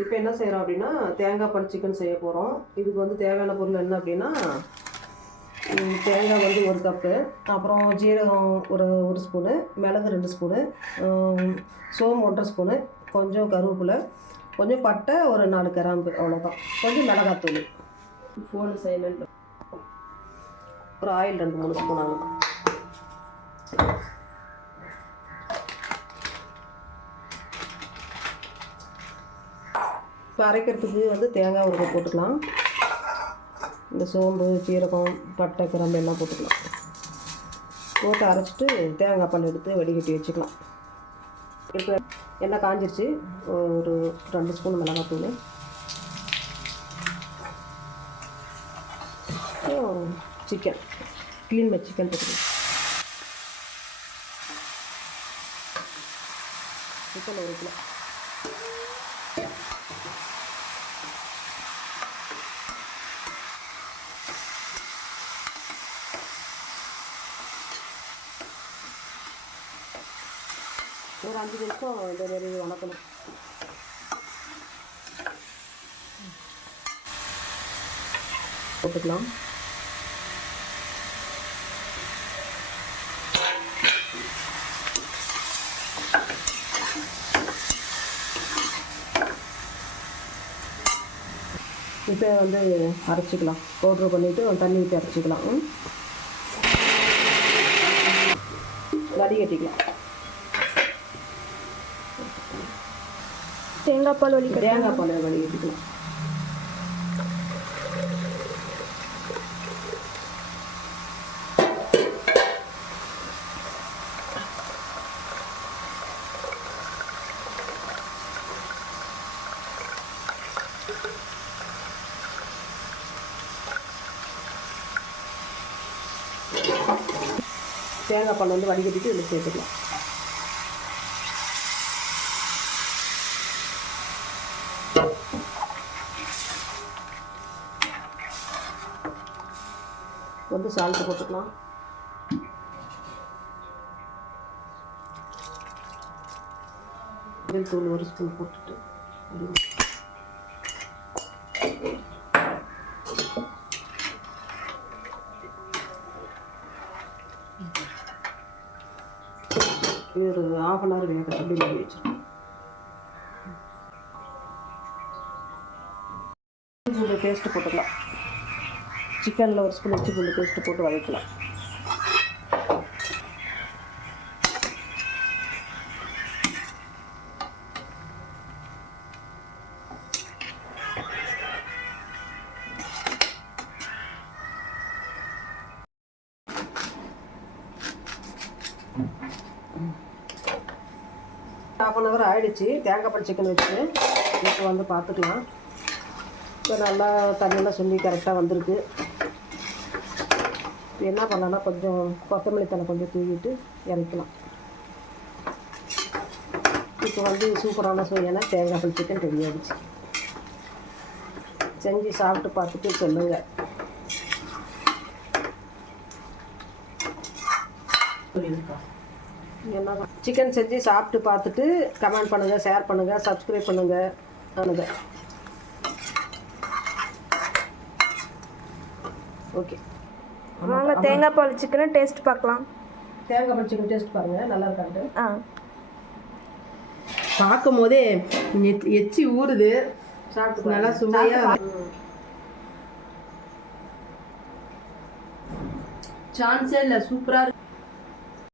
இப்போ என்ன செய்கிறோம் அப்படின்னா தேங்காய் பால் சிக்கன் செய்ய போகிறோம் இதுக்கு வந்து தேவையான பொருள் என்ன அப்படின்னா தேங்காய் வந்து ஒரு கப்பு அப்புறம் ஜீரகம் ஒரு ஒரு ஸ்பூனு மிளகு ரெண்டு ஸ்பூனு சோம்பு ஒன்றரை ஸ்பூனு கொஞ்சம் கருவேப்பிலை கொஞ்சம் பட்டை ஒரு நாலு கிராம்பு அவ்வளோதான் கொஞ்சம் மிளகாத்தூள் ஃபோனு சைலண்ட் ஒரு ஆயில் ரெண்டு மூணு ஸ்பூன் ஆகும். இப்போ அரைக்கிறதுக்கு வந்து தேங்காய் ஒரு போட்டுக்கலாம். இந்த சோம்பு சீரகம் பட்டை கிராம்பு எல்லாம் போட்டுக்கலாம். போட்டு அரைச்சிட்டு தேங்காய் பால் எடுத்து வடிகட்டி வச்சுக்கலாம். இப்போ எண்ணெய் காஞ்சிருச்சு. ஒரு ரெண்டு ஸ்பூன் மிளகாத்தூள். சிக்கன் க்ளீன் பண்ண சிக்கன் போட்டுக்கலாம். சிக்கன் ஒரு கிலோ. ஒரு அஞ்சு நிமிஷம் இந்த மாதிரி வணக்கணும். போட்டுக்கலாம். இப்போ வந்து அரைச்சிக்கலாம். பவுட்ரு பண்ணிவிட்டு தண்ணி ஊற்றி அரைச்சிக்கலாம். ம். வடிகட்டிக்கலாம் தேங்காய் பால் வலி தேங்காய் பால் வடிகட்டிக்கலாம் தேங்காய் பால் வந்து வடிகட்டிட்டு இதில் சேர்த்துக்கலாம். வந்து சால்ட்டு போட்டுக்கலாம். மஞ்சள் தூள் ஒரு ஸ்பூன் போட்டுட்டு. ஒரு ஆஃப் அன் ஹவர் வேக தள்ளி மூடி வச்சிருக்கோம் இஞ்சி பூண்டு பேஸ்ட்டு போட்டுக்கலாம். சிக்கனில் ஒரு ஸ்பூன் இஞ்சி பூண்டு பேஸ்ட்டு போட்டு வதக்கலாம். ஹாஃப் அன் ஹவர் ஆகிடுச்சு தேங்காய் பால் சிக்கன் வச்சு இப்போ வந்து பார்த்துக்கலாம். இப்போ நல்லா தண்ணியெல்லாம் சொல்லி கரெக்டாக வந்திருக்கு. என்ன பண்ணலாம்னா கொஞ்சம் கொத்தமல்லி தலை கொஞ்சம் தூவிட்டு இறக்கலாம். இப்போ வந்து சூப்பரான சுவையான தேங்காய் பால் சிக்கன் ரெடி ஆகிடுச்சு செஞ்சு சாப்பிட்டு பார்த்துட்டு சொல்லுங்கள் என்ன சிக்கன் செஞ்சு சாப்பிட்டு பார்த்துட்டு கமெண்ட் பண்ணுங்கள் ஷேர் பண்ணுங்கள் சப்ஸ்கிரைப் பண்ணுங்கள் பண்ணுங்கள் ஓகே வாங்க தேங்காய் பால் சிக்கனை டேஸ்ட் பார்க்கலாம். தேங்காய் பால் சிக்கன் டேஸ்ட் பாருங்கள் நல்லா இருக்காண்டு ஆ. பார்க்கும் போதே எச்- எச்சி ஊறுது. நல்லா சுவையா சான்ஸே இல்லை சூப்பராக